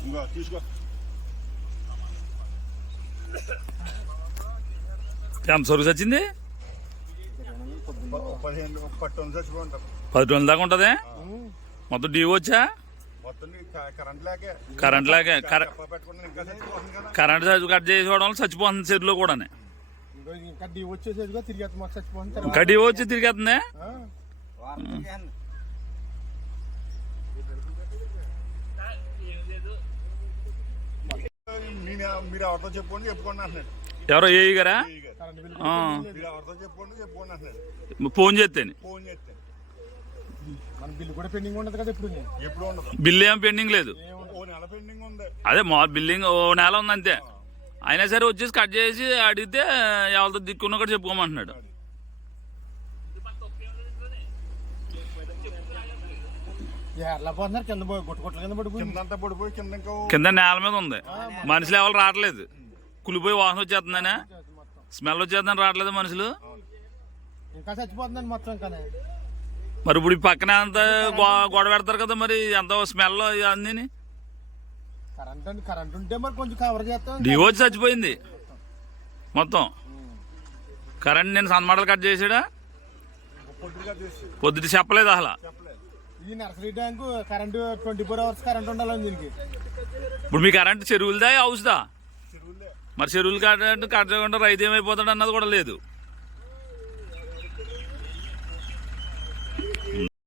ఇంకో తీసుకో ఎంత సరుకు వచ్చింది పది రోజుల దాకా ఉంటుంది? మొత్తం డీ వచ్చా? కరెంట్ లేకే కరెంట్ కరెంట్ కట్ చేసేవడం వల్ల చచ్చిపోతుంది చెరువులో కూడా ఇంకా డీ వచ్చేసేదిగా తిరిగి మాకు చచ్చిపోతుంది. ఇంకా డీ వచ్చి తిరిగేస్తుంది నేను మీరు ఎవరితో చెప్పుకోండి చెప్పుకోండి అంటున్నాడు. ఎవరో ఏ గారా? బిల్ మీరు ఎవరితో చెప్పుకోండి చెప్పుకోండి అంటున్నాడు. ఫోన్ చేస్తేనే. ఫోన్ చేస్తే. మన బిల్లు కూడా పెండింగ్ ఉండదు కదా ఇప్పుడు. ఎప్పుడు ఉండదు. బిల్లు ఏం పెండింగ్ లేదు. ఓ నెల పెండింగ్ ఉంది. అదే మా బిల్లింగ్ ఓ నెల ఉంది అంతే అయినా సరే వచ్చేసి కట్ చేసి అడిగితే ఎవరితో దిక్కున్నా కూడా చెప్పుకోమంటున్నాడు. ఎట్లా పోతున్నారు కింద పడిపోయి కిందంతా పడిపోయి కింద ఇంకా కింద నేల మీద ఉంది. మనుషులు ఎవరు రావట్లేదు. కులిపోయి వాసన వచ్చేస్తుందనే. స్మెల్ వచ్చేస్తుందని రావట్లేదు మనుషులు. ఇంకా చచ్చిపోతుందండి మొత్తం ఇంకా మరి ఇప్పుడు ఈ పక్కన అంతా గొ- గొడవ పెడతారు కదా మరి ఎంత స్మెల్ అన్నీ కరెంట్ అండి కరెంట్ ఉంటే మరి కొంచెం కవర్ చేస్తాం. డివో వచ్చి చచ్చిపోయింది. మొత్తం. కరెంట్ నేను సన్మాటలు కట్ చేసాడా? పొద్దుట చెప్పలేదు అసలు. ఈ nursery tank current twenty four hours current ఉండాలని దీనికి. ఇప్పుడు మీ కరెంట్ చెరువులదా హౌస్దా? మరి చెరువులు కరెంట్ కట్ చేయకుండా రైతు ఏమైపోతాడు అన్నది కూడా లేదు.